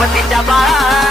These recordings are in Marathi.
with the jabba.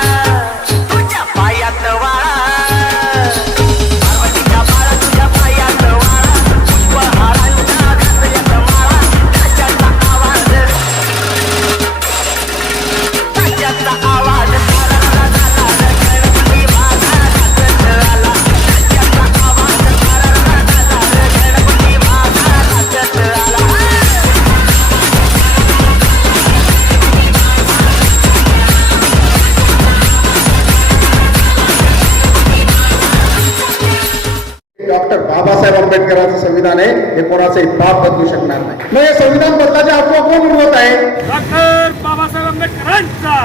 Doctor Babasaheb आंबेडकरांचं संविधान आहे हे कोणाचंही पाप बदलू शकणार नाही. मग हे संविधान बदलाचे अफवा कोण उडवत आहे? डॉक्टर बाबासाहेब आंबेडकरांचा.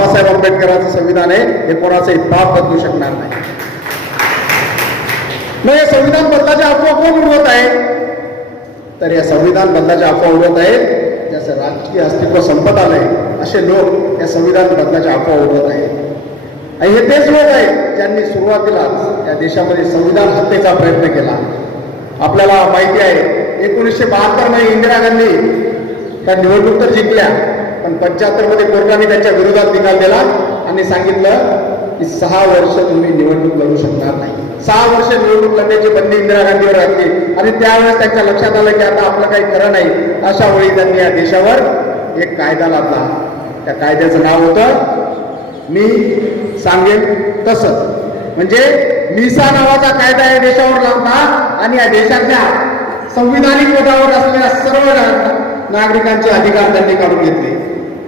बाबासाहेब आंबेडकरांचं संविधान आहे हे कोणाचंही पाप बदलू शकणार नाही. मग हे संविधान बदलाच्या अफवा कोण उडवत आहे? तर या संविधान बदलाच्या अफवा उडवत आहेत ज्याचं राजकीय अस्तित्व संपत आलंय असे लोक या संविधान बदलाच्या अफवा उडवत आहेत. आणि हे तेच लोक आहेत ज्यांनी सुरुवातीलाच या देशामध्ये संविधान हत्येचा प्रयत्न केला. आपल्याला माहिती आहे एकोणीसशे बहात्तरमध्ये इंदिरा गांधी त्या निवडणूक तर जिंकल्या. पण पंच्याहत्तरमध्ये कोर्टाने त्यांच्या विरोधात निकाल दिला आणि सांगितलं की सहा वर्ष तुम्ही निवडणूक लढू शकणार नाही. सहा वर्ष निवडणूक लढण्याची बंदी इंदिरा गांधीवर घातली आणि त्यावेळेस त्यांच्या लक्षात आलं की आता आपलं काही खरं नाही. अशा वेळी त्यांनी या देशावर एक कायदा लादला. त्या कायद्याचं नाव होतं मी सांगेन तसंच. म्हणजे मिसा नावाचा कायदा या देशावर लावला आणि या देशातल्या संविधानिक पदावर असलेल्या सर्व नागरिकांचे अधिकार त्यांनी काढून घेतले.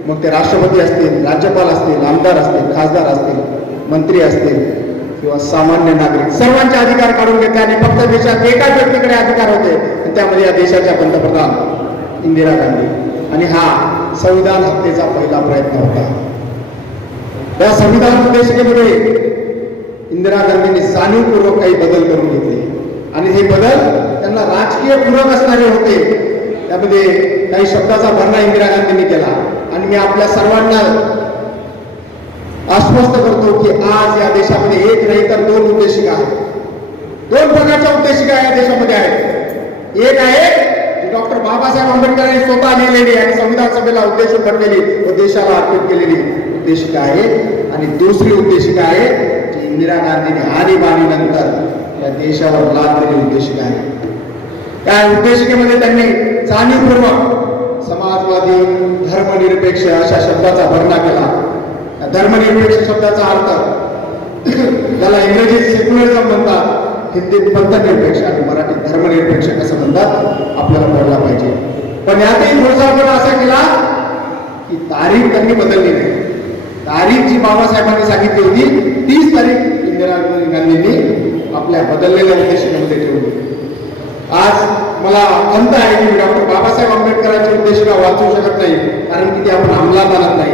मग ते राष्ट्रपती असतील राज्यपाल असतील आमदार असतील खासदार असतील मंत्री असतील किंवा सामान्य नागरिक सर्वांचे अधिकार काढून घेतले आणि फक्त देशात एकाच व्यक्तीकडे अधिकार होते त्यामध्ये या देशाच्या पंतप्रधान इंदिरा गांधी. आणि हा संविधान हत्येचा पहिला प्रयत्न होता. या संविधान उद्देशिकेमध्ये इंदिरा गांधींनी जाणीवपूर्वक काही बदल करून घेतले. आणि हे बदल त्यांना राजकीय पूरक असणारे होते. त्यामध्ये काही शब्दाचा भरणा इंदिरा गांधींनी केला. आणि मी आपल्या सर्वांना आश्वस्त करतो की आज या देशामध्ये एक नाही तर दोन उद्देशिका आहेत. दोन प्रकारच्या उद्देशिका या देशामध्ये आहेत. एक आहे डॉक्टर बाबासाहेब आंबेडकरांनी स्वतः लिहिलेली आणि संविधान सभेला उद्देशून बनलेली व देशाला अर्पित केलेली उद्देशिका आहे. आणि दुसरी उद्देशिका आहे जी इंदिरा गांधीने आणीबाणीनंतर या देशावर लादलेली उद्देशिका आहे. त्या उद्देशिकेमध्ये त्यांनी जाणीवपूर्वक समाजवादी धर्मनिरपेक्ष अशा शब्दाचा भरणा केला. धर्मनिरपेक्ष शब्दाचा अर्थ ज्याला इंग्रजीत सेक्युलरिझम म्हणतात हिंदीत पंथनिरपेक्ष आणि मराठीत धर्मनिरपेक्ष असं म्हणतात आपल्याला कळला पाहिजे. पण यातही थोडासा असा केला की तारीख त्यांनी बदलली नाही. तारीख जी बाबासाहेबांनी सांगितली होती तीच तारीख इंदिरा गांधींनी आपल्या बदललेल्या उद्देशामध्ये ठेवली. आज आपला अंत आहे की म्हणजे डॉक्टर बाबासाहेब आंबेडकरांची उद्देशिका वाचू शकत नाही कारण की ते आपण अंमलात आणत नाही.